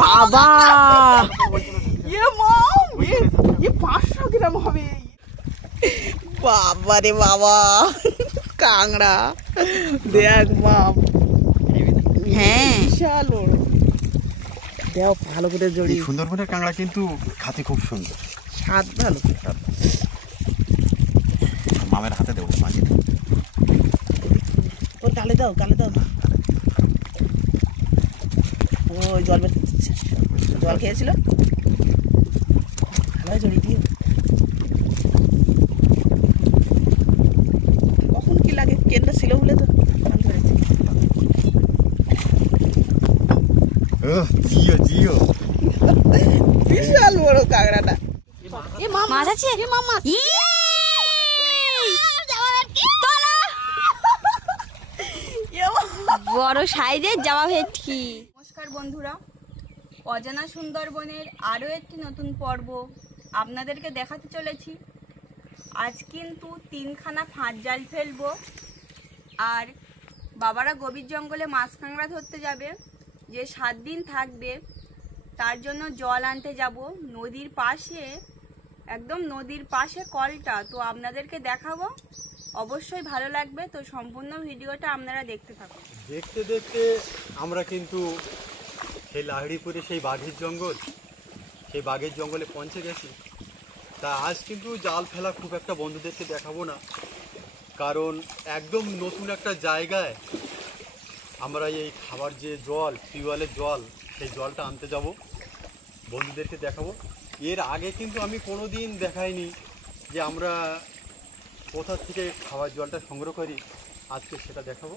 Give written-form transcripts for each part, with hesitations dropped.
বাবা, 500 গ্রাম হবে। বাবা রে বাবা, কাঁকড়া দেখ মাম। হ্যাঁ বিশাল বড়। দেখ ভালো করে জড়ি। সুন্দরবনের কাঁকড়া কিন্তু খেতে খুব সুন্দর, স্বাদ ভালো। মামের হাতে দেবো, মাঝে ও গালে দাও, গালে দাও। ও জল বের করছে, জল খেয়েছিল। ভালো জড়ি দিও। কখন কি লাগে কেনটা ছিল বলে তো জিও জিও। বিশাল বড় কাঁকড়াটা। মাছ আছে মামা। বড় সাইজের জামা ভেটকি। নমস্কার বন্ধুরা, অজানা সুন্দরবনের আরও একটি নতুন পর্ব আপনাদেরকে দেখাতে চলেছি। আজ কিন্তু 3খানা ফাঁদ জাল ফেলবো, আর বাবারা গভীর জঙ্গলে মাছ কাঁকড়া ধরতে যাবে। যে 7 দিন থাকবে তার জন্য জল আনতে যাব নদীর পাশে, একদম নদীর পাশে কলটা। তো আপনাদেরকে দেখাবো, অবশ্যই ভালো লাগবে। তো সম্পূর্ণ ভিডিওটা আপনারা দেখতে থাকুন। দেখতে দেখতে আমরা কিন্তু সেই লাহিড়িপুরে সেই বাঘের জঙ্গলে পৌঁছে গেছি। তা আজ কিন্তু জাল ফেলা খুব একটা বন্ধুদেরকে দেখাবো না, কারণ একদম নতুন একটা জায়গায় আমরা এই খাবার যে জল, টিউবওয়েলের জল, সেই জলটা আনতে যাব, বন্ধুদেরকে দেখাবো। এর আগে কিন্তু আমি কোনো দিন দেখাইনি যে আমরা কোথা থেকে খাবার জলটা সংগ্রহ করি। আজকে সেটা দেখাবো।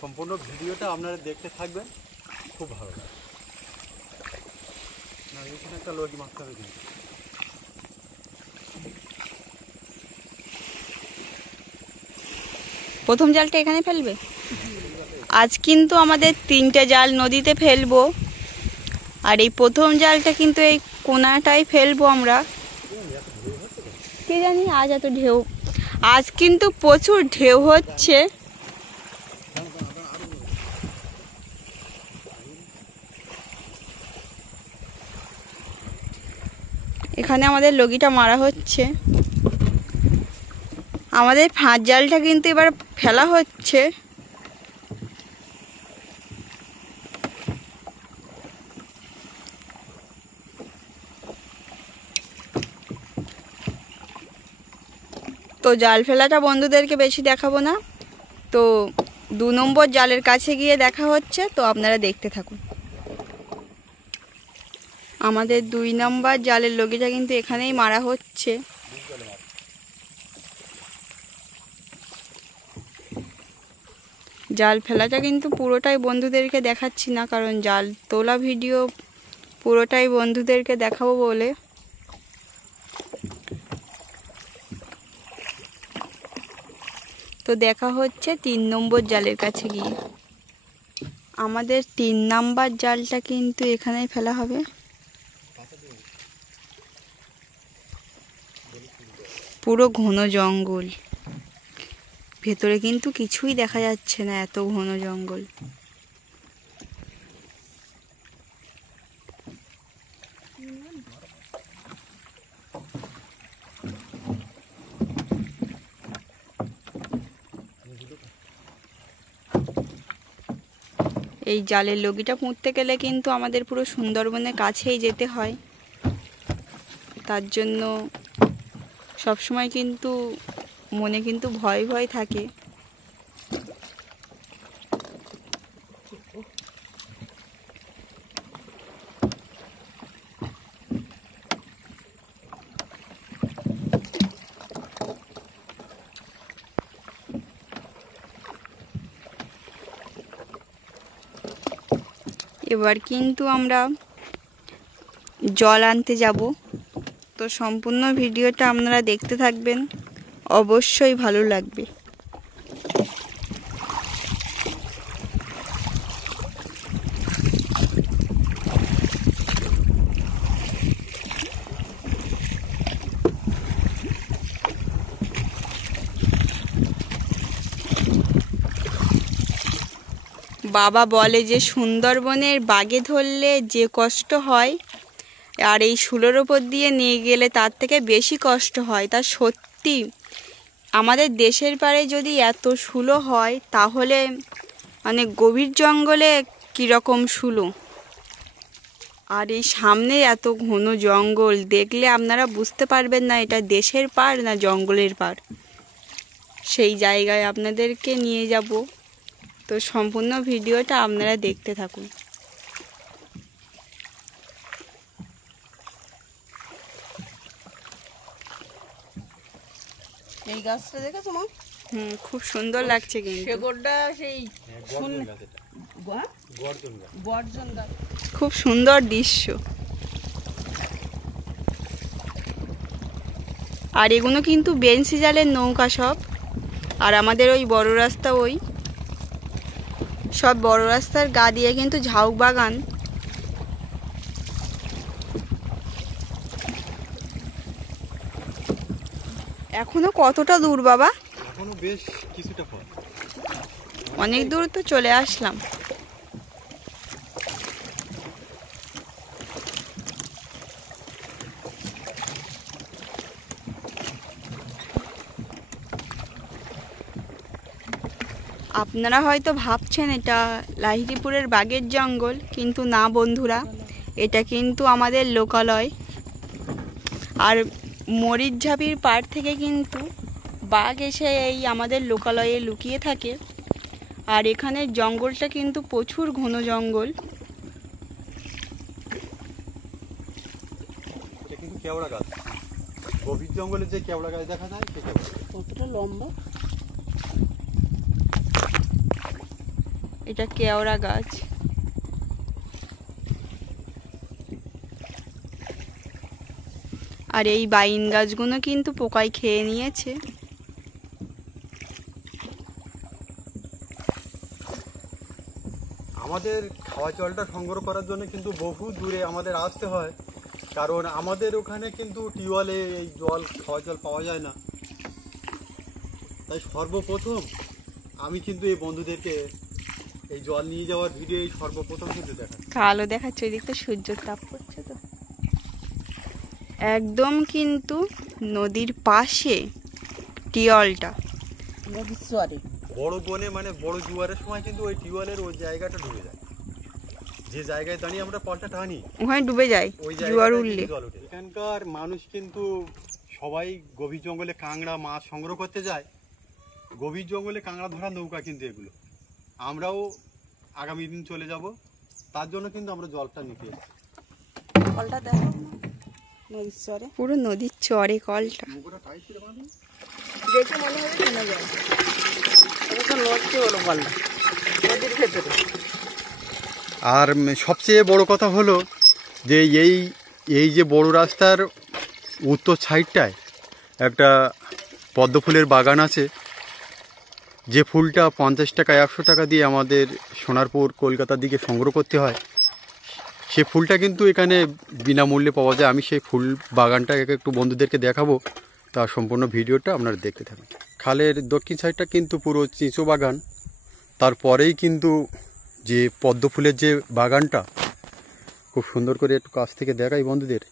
সম্পূর্ণ ভিডিওটা আপনারা দেখতে থাকবেন, খুব ভালো লাগবে। না এখানে একটা লগি মারতে হবে কিন্তু। প্রথম জালটা এখানে ফেলবে। আজ কিন্তু আমাদের 3টে জাল নদীতে ফেলবো, আর এই প্রথম জালটা কিন্তু এই কোনাটাই ফেলবো আমরা। কে জানি আজ এত ঢেউ, আজ কিন্তু প্রচুর ঢেউ হচ্ছে। এখানে আমাদের লগিটা মারা হচ্ছে। আমাদের ফাঁদ জালটা কিন্তু এবার ফেলা হচ্ছে। তো জাল ফেলাটা বন্ধুদেরকে বেশি দেখাবো না, তো 2 নম্বর জালের কাছে গিয়ে দেখা হচ্ছে। তো আপনারা দেখতে থাকুন। আমাদের 2 নম্বর জালের লগিটা কিন্তু এখানেই মারা হচ্ছে। জাল ফেলাটা কিন্তু পুরোটাই বন্ধুদেরকে দেখাচ্ছি না, কারণ জাল তোলা ভিডিও পুরোটাই বন্ধুদেরকে দেখাবো বলে। তো দেখা হচ্ছে 3 নম্বর জালের কাছে গিয়ে। আমাদের 3 নম্বর জালটা কিন্তু এখানেই ফেলা হবে। পুরো ঘন জঙ্গল, ভেতরে কিন্তু কিছুই দেখা যাচ্ছে না, এত ঘন জঙ্গল। এই জালের লগিটা পুঁততে গেলে কিন্তু আমাদের পুরো সুন্দরবনের কাছেই যেতে হয়। তার জন্য সবসময় কিন্তু মনে কিন্তু ভয় ভয় থাকে। এবার কিন্তু আমরা জল আনতে যাব। তো সম্পূর্ণ ভিডিওটা আপনারা দেখতে থাকবেন, অবশ্যই ভালো লাগবে। বাবা বলে যে সুন্দরবনের বাগে ধরলে যে কষ্ট হয় আর এই শুলোর ওপর দিয়ে নিয়ে গেলে তার থেকে বেশি কষ্ট হয়। তা সত্যি আমাদের দেশের পাড়ে যদি এত শুলো হয় তাহলে মানে গভীর জঙ্গলে কীরকম শুলো। আর এই সামনে এত ঘন জঙ্গল, দেখলে আপনারা বুঝতে পারবেন না এটা দেশের পাড় না জঙ্গলের পাড়। সেই জায়গায় আপনাদেরকে নিয়ে যাব, তো সম্পূর্ণ ভিডিওটা আপনারা দেখতে থাকুন। এই গাছটা দেখেছো মা? খুব সুন্দর লাগছে কিন্তু শেকড়টা সেই গর্জন গাছ। খুব সুন্দর দৃশ্য। আর এগুলো কিন্তু বেঞ্চি জালের নৌকা সব। আর আমাদের ওই বড় রাস্তা, ওই সব বড় রাস্তার গা দিয়ে কিন্তু ঝাউক বাগান। এখনো কতটা দূর বাবা? এখনো বেশ কিছুটা পথ, অনেক দূর তো চলে আসলাম। আপনারা হয়তো ভাবছেন এটা লাহিড়িপুরের বাগের জঙ্গল, কিন্তু না বন্ধুরা, এটা কিন্তু আমাদের লোকালয়। আর মরিচঝাপির পাড় থেকে কিন্তু বাঘ এসে এই আমাদের লোকালয়ে লুকিয়ে থাকে। আর এখানের জঙ্গলটা কিন্তু প্রচুর ঘন জঙ্গল। এটা কিন্তু কেওড়া গাছ। গভীর জঙ্গলে যে কেওড়া গাছ দেখা যায় সেটা কতটা লম্বা। এটা কেওড়া গাছ। আর এই বাইন গাছগুলো কিন্তু পোকায় খেয়ে নিয়েছে। আমাদের খাওয়া জলটা সংগ্রহ করার জন্য কিন্তু বহু দূরে আমাদের আসতে হয়, কারণ আমাদের ওখানে কিন্তু টিউবওয়েলে এই জল, খাওয়া জল পাওয়া যায় না। তাই সর্বপ্রথম আমি কিন্তু এই বন্ধুদেরকে এই জল নিয়ে যাওয়ার ভিডিও এই সর্বপ্রথম কিন্তু দেখা। কালো দেখাচ্ছে, ওই দিকটা সূর্য তাপ করছে তো। একদম কিন্তু নদীর পাশে টিউবওয়েলটা। নদীর চরে বড় বনে মানে বড় জোয়ারের সময় কিন্তু ওই টিউবওয়েলের ওই জায়গাটা ডুবে যায়। যে জায়গায় দাঁড়িয়ে আমরা কলটা টানি ওখানে ডুবে যায় ওই জোয়ার জায়গায় উঠলে। জল ওঠে। এখানকার মানুষ কিন্তু সবাই গভীর জঙ্গলে কাঁকড়া মাছ সংগ্রহ করতে যায়। গভীর জঙ্গলে কাঁকড়া ধরা নৌকা কিন্তু এগুলো। আমরাও আগামী দিন চলে যাব, তার জন্য কিন্তু আমরা জলটা নিতে এসেছি। কলটা দেখো নদীর চরে, পুরো নদীর চরে কলটা। নৌকাটা টাইট করে বাঁধুন। দেখে মনে হবে কেনা যায়। এটা তো নদী হলো কলটা, নদীর ভেতরে। আর সবচেয়ে বড় কথা হলো যে এই যে বড় রাস্তার উত্তর সাইডটায় একটা পদ্ম ফুলের বাগান আছে, যে ফুলটা 50 টাকা 100 টাকা দিয়ে আমাদের সোনারপুর কলকাতার দিকে সংগ্রহ করতে হয়, সে ফুলটা কিন্তু এখানে বিনামূল্যে পাওয়া যায়। আমি সেই ফুল বাগানটা একটু বন্ধুদেরকে দেখাবো, তার সম্পূর্ণ ভিডিওটা আপনারা দেখতে থাকুন। খালের দক্ষিণ সাইডটা কিন্তু পুরো চিঁচো বাগান, তারপরেই কিন্তু যে পদ্ম ফুলের যে বাগানটা, খুব সুন্দর করে একটু কাছ থেকে দেখাই বন্ধুদের।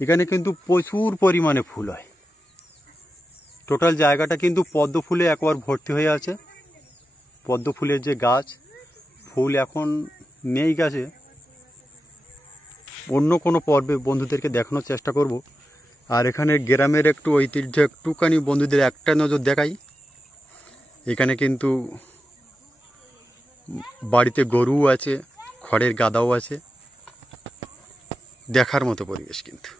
এখানে কিন্তু প্রচুর পরিমাণে ফুল হয়। টোটাল জায়গাটা কিন্তু পদ্ম ফুলে একবার ভর্তি হয়ে আছে। পদ্ম ফুলের যে গাছ, ফুল এখন নেই গাছে, অন্য কোনো পর্বে বন্ধুদেরকে দেখানোর চেষ্টা করব। আর এখানে গ্রামের একটু ঐতিহ্য একটুখানি বন্ধুদের একটা নজর দেখাই। এখানে কিন্তু বাড়িতে গরু আছে, খড়ের গাদাও আছে, দেখার মতো পরিবেশ কিন্তু।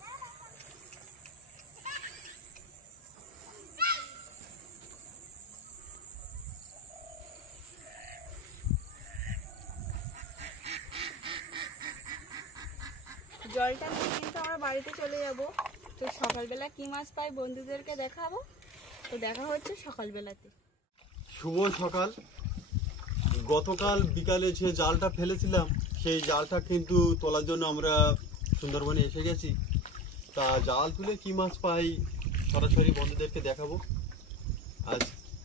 জলটা নিয়ে কিন্তু আমরা বাড়িতে চলে যাব। তো সকালবেলা কি মাছ পাই বন্ধুদেরকে দেখাবো। তো দেখা হচ্ছে সকালবেলাতে। শুভ সকাল। গতকাল বিকালে যে জালটা ফেলেছিলাম, সেই জালটা কিন্তু তোলার জন্য আমরা সুন্দরবনে এসে গেছি। তা জাল তুলে কি মাছ পাই সরাসরি বন্ধুদেরকে দেখাবো। আজ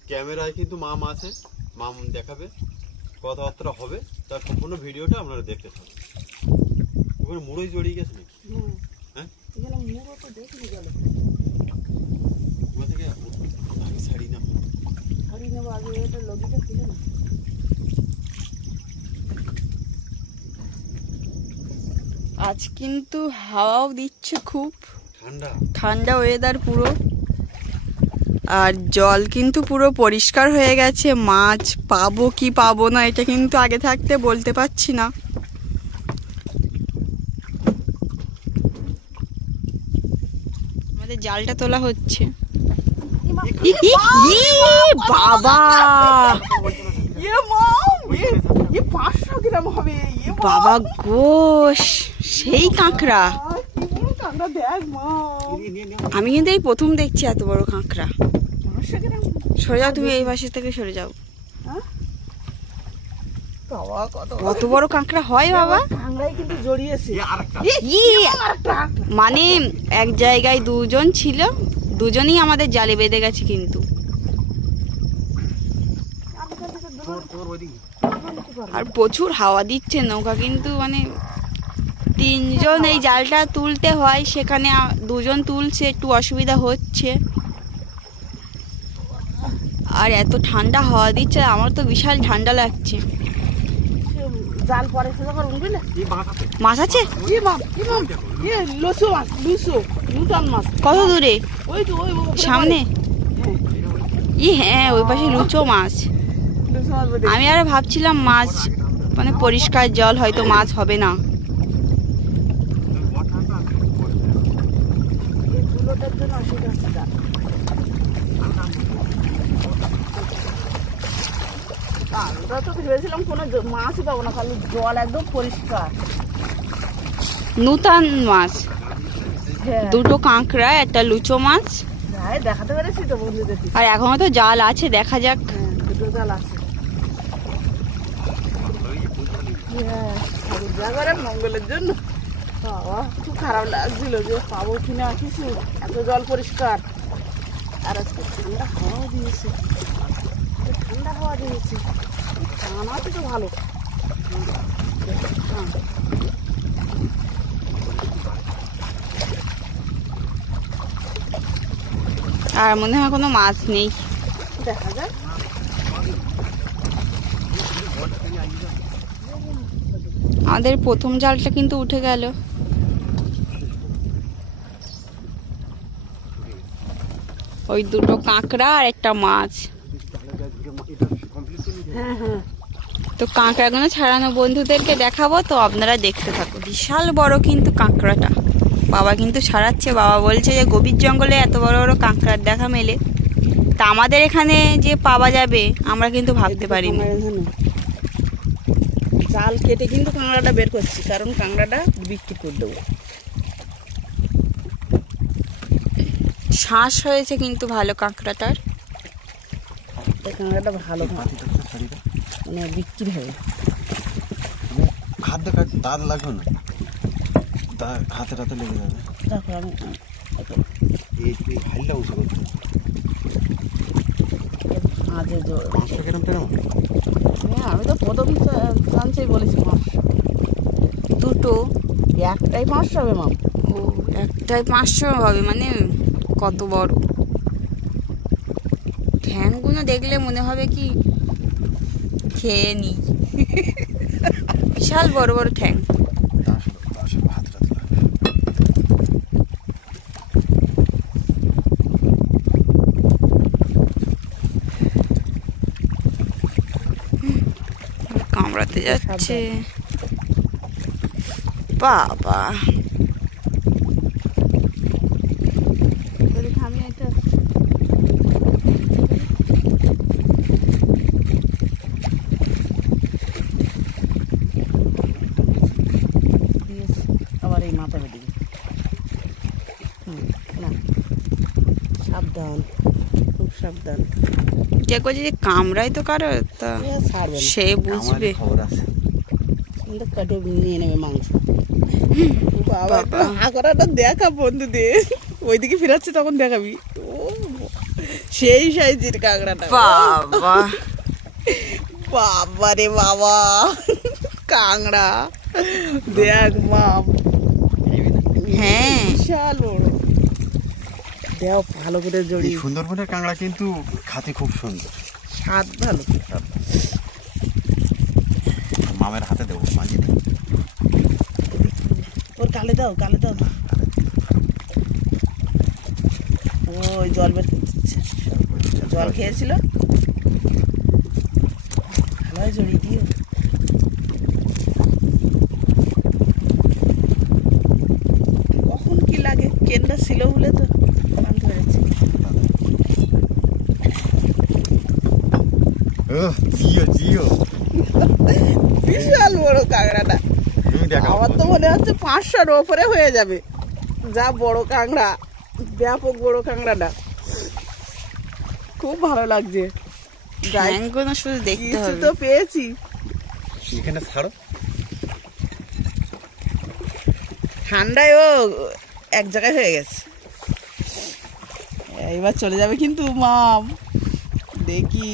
ক্যামেরায় কিন্তু মাম আছে, মাম দেখাবে। কথাবার্তা হবে, তার সম্পূর্ণ ভিডিওটা আপনারা দেখতে থাকুন। ওখানে মুড়োই জড়িয়ে গেছে নাকি? হ্যাঁ এখানে মুড়ো তো দেখিনি জলে। ওখান থেকে শাড়ি না ছাড়ি নেবো আগে, এটা লগিটা ছিল না। আজ কিন্তু হাওয়াও দিচ্ছে, খুব ঠান্ডা ঠান্ডা ওয়েদার পুরো। আর জল কিন্তু পুরো পরিষ্কার হয়ে গেছে। মাছ পাবো কি পাবো না এটা কিন্তু আগে থাকতে বলতে পারছি না। আমাদের জালটা তোলা হচ্ছে। বাবা 500 গ্রাম হবে। বাবা গোশ, সেই কাঁকড়া। কাঁকড়া দেখ মা, আমি কিন্তু এই প্রথম দেখছি এত বড় কাঁকড়া। 500 গ্রাম। সরে যাও তুমি, এই পাশে থেকে সরে যাও। বাবা কত বড় কাঁকড়া হয় বাবা। কাঁকড়াই কিন্তু জড়িয়েছে। মানে এক জায়গায় দুজন ছিল, দুজনেই আমাদের জালে বেঁধে গেছে কিন্তু। আর প্রচুর হাওয়া দিচ্ছে, নৌকা কিন্তু মানে তিনজন এই জালটা তুলতে হয়, সেখানে দুজন তুলছে, একটু অসুবিধা হচ্ছে। আর এত ঠান্ডা হাওয়া দিচ্ছে, আমার তো বিশাল ঠান্ডা লাগছে। জাল পরে সোজা করুন বুঝলে। মাছ আছে লসো মাছ, 200 নূতন মাছ। কত দূরে? ওই তো ওই সামনে। হ্যাঁ ওই পাশে লুচো মাছ। লসো মাছ বেঁধে। আমি আর ভাবছিলাম মাছ মানে পরিষ্কার জল, হয়তো মাছ হবে না। এই ধুলোটার জন্য অসুবিধা হচ্ছে। আমরা তো ভেবেছিলাম কোনো মাছই পাবো না, খালি জল একদম পরিষ্কার। নূতন মাছ, হ্যাঁ দুটো কাঁকড়া, একটা লুচো মাছ। দেখাতে পেরেছি তো বন্ধুদের। আর এখনো তো জাল আছে, দেখা যাক। হ্যাঁ দুটো জাল আছে। হ্যাঁ জায়গার মঙ্গলের জন্য। বাবা খুব খারাপ লাগছিল যে পাবো কিনা কিছু, এত জল পরিষ্কার। আর আজকে ঠান্ডা হাওয়া দিয়েছে, ঠান্ডা হাওয়া দিয়েছে। খানা তো ভালো। আর মনে হয় কোনো মাছ নেই। দেখা যাক। আমাদের প্রথম জালটা কিন্তু উঠে গেল। ওই দুটো কাঁকড়া আর একটা মাছ। হ্যাঁ হ্যাঁ তো কাঁকড়াগুলো ছাড়ানো বন্ধুদেরকে দেখাবো, তো আপনারা দেখতে থাকো। বিশাল বড় কিন্তু কাঁকড়াটা। বাবা কিন্তু ছাড়াচ্ছে, বাবা বলছে যে গভীর জঙ্গলে এত বড় বড় কাঁকড়ার দেখা মেলে, তা আমাদের এখানে যে পাওয়া যাবে আমরা কিন্তু ভাবতে পারিনি। জাল কেটে কিন্তু কাঁকড়াটা বের করছি, কারণ কাঁকড়াটা বিক্রি করে দেবো। শ্বাস হয়েছে কিন্তু ভালো কাঁকড়াটার। কাঁকড়াটা ভালো মানে বিক্রি হবে। হাত দেখা দাঁত লাগবে না, হাতে টাতে লেগে যাবে। দেখো আমি এই হাইলটা উঁচু করতে হবে। মাঝে 500 গ্রাম টেরাম। হ্যাঁ আমি তো প্রথম চান্সেই বলেছি 500। দুটো একটাই 500 হবে মাম। ও একটাই 500 হবে, মানে কত বড়। ঠ্যাংগুলো দেখলে মনে হবে কি খেয়ে নি। বিশাল বড় বড় ঠ্যাং। কামড়াতে যাচ্ছে বাবা। আমি এটা আবার এই মাথা বেঁধে না, সাবধান, খুব সাবধান। যে করছে যে কামড়ায় তো কারো, তা ছাড়বে না, সে বুঝবে। খবর আছে, কিন্তু কাটে নিয়ে নেবে মাংস। বাবা হা করাটা দেখা বন্ধুদের, ওইদিকে ফেরাচ্ছে তখন দেখাবি। ও সেই সাইজের কাঁকড়াটা বাবা বাবা রে বাবা, কাংড়া দেখ মাম। হ্যাঁ বিশাল বড়। দেও ভালো করে জড়ি। সুন্দরবনের কাঁকড়া কিন্তু খাতে খুব সুন্দর, স্বাদ ভালো। মামের হাতে দেবো, মাঝে ওর গালে দাও, গালে দাও। ওই জল বের করছে, জল খেয়েছিল। ভালো জড়িয়ে দিও। কখন কি লাগে, কেনটা ছিল বলে তো আনতে পেরেছি। জিও জিও, বিশাল বড় কাঁকড়াটা। আমার তো মনে হচ্ছে 500-র ওপরে হয়ে যাবে, যা বড় কাঁকড়া, ব্যাপক বড় কাঁকড়াটা। খুব ভালো লাগছে। ঠ্যাংগুলো শুধু দেখতে কিছু হবে। তো পেয়েছি। এখানে ছাড়ো, ঠান্ডায় ও এক জায়গায় হয়ে গেছে। এইবার চলে যাবে কিন্তু মাম, দেখি।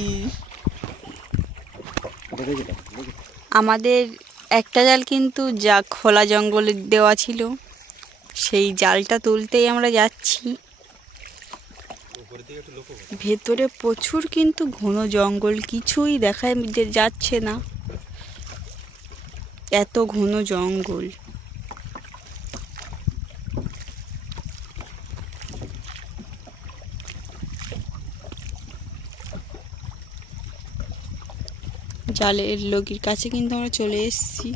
আমাদের একটা জাল কিন্তু যা খোলা জঙ্গলে দেওয়া ছিল, সেই জালটা তুলতেই আমরা যাচ্ছি। ভেতরে প্রচুর কিন্তু ঘন জঙ্গল, কিছুই দেখা যাচ্ছে না, এত ঘন জঙ্গল। জালের লগির কাছে কিন্তু আমরা চলে এসেছি।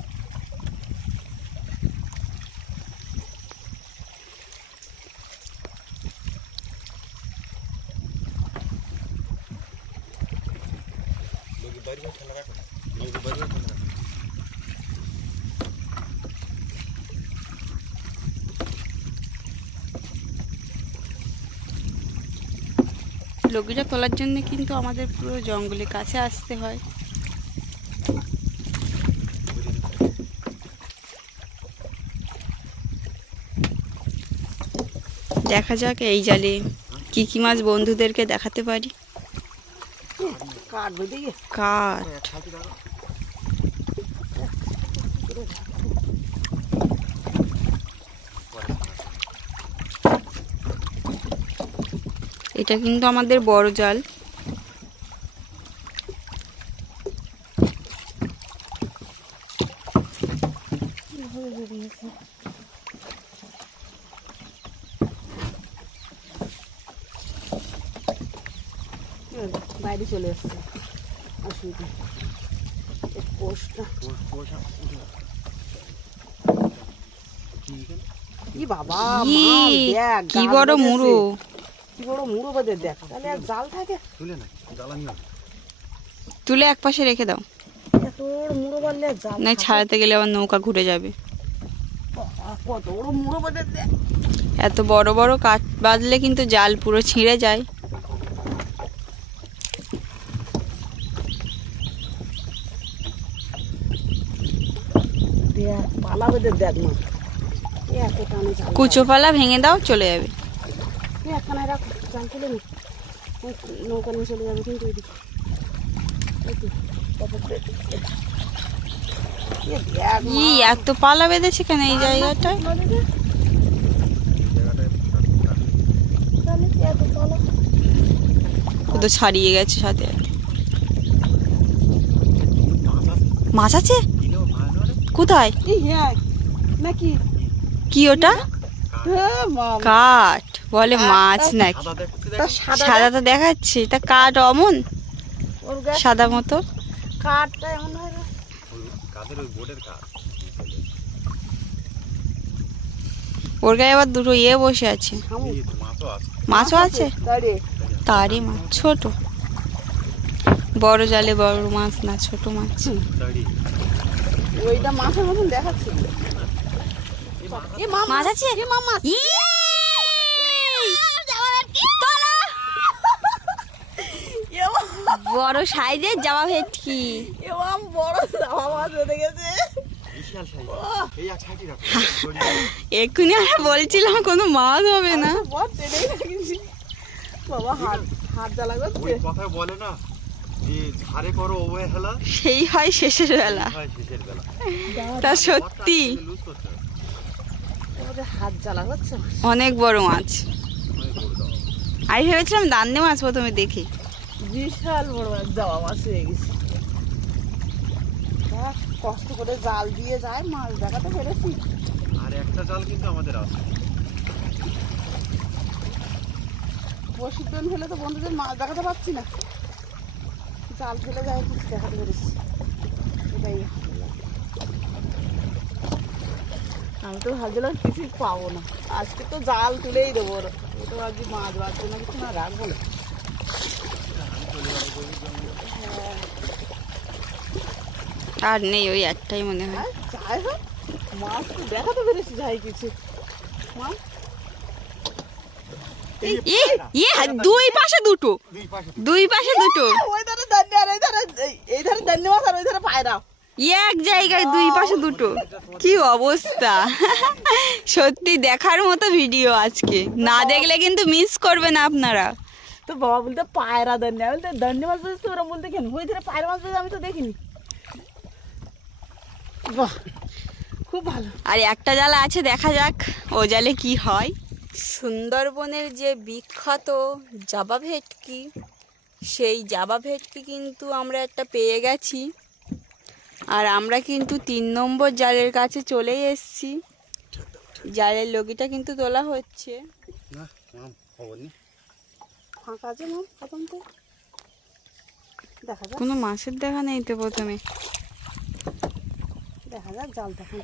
লগিটা তোলার জন্য কিন্তু আমাদের পুরো জঙ্গলের কাছে আসতে হয়। দেখা যাক এই জালে কি কি মাছ বন্ধুদেরকে দেখাতে পারি। কাঠ, এটা কিন্তু আমাদের বড় জাল। বাইরে চলে এসছে, অসুবিধা। কি বাবা, মাম, দেখ, কি গাল বড় বেঁধেছে। মুড়ো, কি বড় মুড়ো বেঁধে, দেখ। তাহলে আর জাল থাকে? তুলে না, জ্বালানি হবে। তুলে এক পাশে রেখে দাও, এত বড় মুড়ো বাঁধলে আর জাল না থাকে? ছাড়াতে গেলে আবার নৌকা ঘুরে যাবে। কত বড় মুড়ো বেঁধে, দেখ। এত বড় বড় কাঠ বাঁধলে কিন্তু জাল পুরো ছিঁড়ে যায়। দেখ, পালা বেঁধে দেখ মা। এত টানে জাল। কুচোপালা ভেঙে দাও, চলে যাবে। একখানায় রাখ, জাল তুলে নি। নৌকা নিয়ে চলে যাবে কিন্তু ওইদিকে। এত পালা বেঁধেছে কেন এই জায়গাটায়? ও তো ছাড়িয়ে গেছে সাথে সাথে। মাছ আছে কোথায়? নাকি কি ওটা? কাঠ বলে, মাছ নাকি? সাদা তো দেখাচ্ছে, তা কাঠ অমন সাদা মতো। কাঠটা এমন হয় না। ওর গায়ে আবার দুটো বসে আছে, মাছও আছে। তারই মাছ, ছোট। বড় জালে বড় মাছ না, ছোট মাছ। ওইটা মাছের মতন দেখাচ্ছে। মাছ আছে। বড় সাইজের জামা ভেটকি। বড় জামা মাছ হয়ে গেছে। এক্ষুনি আমরা বলছিলাম কোনো মাছ হবে না। বাবা হাত জ্বালা করছে। কথা বলে না, যে ঝাড়ে করো অবহেলা সেই হয় শেষের বেলা। হয় শেষের বেলা। তা সত্যি লুজ করতে হবে। আমাদের হাত জ্বালা হচ্ছে। অনেক বড় মাছ। অনেক বড় দাও। আমি ভেবেছিলাম দান্নে মাছ প্রথমে দেখি। বিশাল বড় এক জামা মাছ হয়ে গেছে। বাহ, কষ্ট করে জাল দিয়ে যায় মাছ দেখাতে পেরেছি। আর একটা জাল কিন্তু আমাদের আছে। বসির দিন হলে তো বন্ধুদের মাছ দেখাতে পারছি না, জাল ফেলে যায় কিছু দেখাতে পেরেছি। এটাই আমি তো ভাবছিলাম কিছুই পাবো না, আজকে তো জাল তুলেই দেবো। ও তো ভাবছি মাছ বাঁচবে না, কিছু না রাখবো না। আর নেই, ওই একটাই মনে হয়। হ্যাঁ, যাই হোক মাছ তো দেখাতে পেরেছি যাই কিছু মাছ। দুই পাশে দুটো, দুই পাশে দুটো, ওই ধারে দান্নে আর এই ধারে দান্নে মাছ আর ওই ধারে পায়রা। এক জায়গায় দুই পাশে দুটো। কি অবস্থা! সত্যি দেখার মতো ভিডিও আজকে, না দেখলে কিন্তু মিস করবেন আপনারা। তো বাবা বলতে পায়রা দান্নে, আমি বলতে দান্নে মাছ বলছি, ওরা বলতে কেন ওই ধারে পায়রা মাছ বলছে, আমি তো দেখিনি। বাহ, খুব ভালো। আর একটা জাল আছে, দেখা যাক ও জালে কি হয়। সুন্দরবনের যে বিখ্যাত জাবা ভেটকি, সেই জাবা ভেটকি কিন্তু আমরা একটা পেয়ে গেছি। আর আমরা কিন্তু 3 নম্বর জালের কাছে চলেই এসেছি। জালের লগিটা কিন্তু তোলা হচ্ছে। না মাম খবর নেই। ফাঁকা আছে মাম, প্রথম তো দেখা যাক, কোনো মাছের দেখা নেই তো প্রথমে। দেখা যাক জাল তখন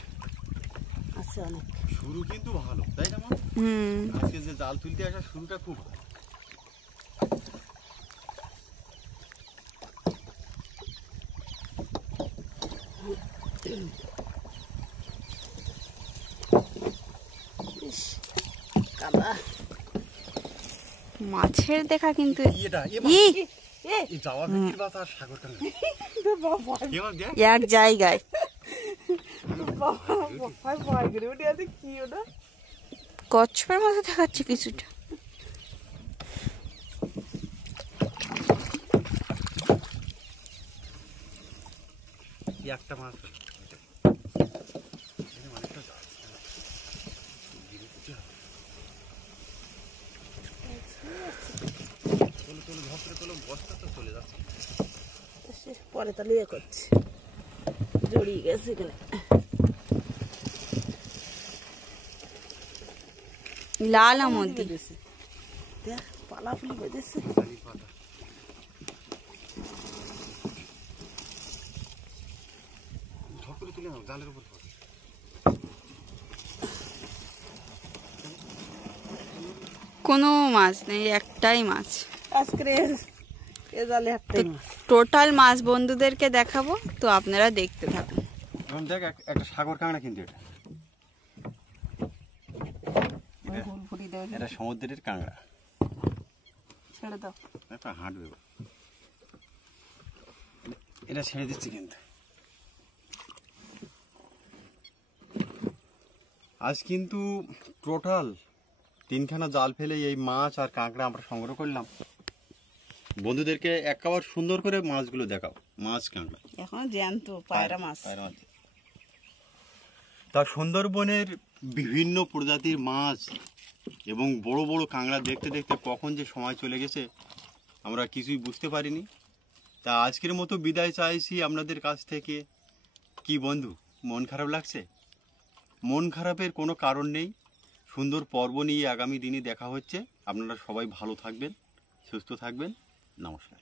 আছে অনেক। শুরু কিন্তু ভালো, তাই না মাম? আজকে যে জাল তুলতে আসা শুরুটা খুব ভালো। ইস, কালা। মাছের দেখা কিন্তু এটা ই এই যাওয়া ভেটকির বাতা আর সাগর কাঙ্গা তো বাবা কেমন দেখ এক জায়গায়। বাবা ভয় ভয় করে উঠে আছে, কি ওটা? কচ্ছপের মতো দেখাচ্ছে কিছুটা। একটা মাছ চলে যাচ্ছে। পরে তাহলে ইয়ে করছে, জড়িয়ে গেছে এখানে। লাল আমদি দেখ পালা ফুলি বেঁধেছে। তুলে নাও, জালের উপর পড়ে। কোনো মাছ নেই, একটাই মাছ। আজকে এ জালে একটাই মাছ। টোটাল মাছ বন্ধুদেরকে দেখাবো, তো আপনারা দেখতে থাকুন। এখন দেখ একটা সাগর কাঁকড়া কিন্তু এটা সমুদ্রের কাঁকড়া। ছেড়ে দাও, একটা হাঁটবে, এটা ছেড়ে দিচ্ছি কিন্তু। আজ কিন্তু টোটাল 3খানা জাল ফেলে এই মাছ আর কাঁকড়া আমরা সংগ্রহ করলাম। বন্ধুদেরকে একবার সুন্দর করে মাছগুলো দেখাও, মাছ কাঁকড়া এখন জ্যান্ত পায়রা মাছ। তা সুন্দরবনের বিভিন্ন প্রজাতির মাছ এবং বড় বড় কাঁকড়া দেখতে দেখতে কখন যে সময় চলে গেছে আমরা কিছুই বুঝতে পারিনি। তা আজকের মতো বিদায় চাইছি আপনাদের কাছ থেকে। কি বন্ধু, মন খারাপ লাগছে? মন খারাপের কোনো কারণ নেই, সুন্দর পর্ব নিয়ে আগামী দিনে দেখা হচ্ছে। আপনারা সবাই ভালো থাকবেন, সুস্থ থাকবেন। নমস্কার।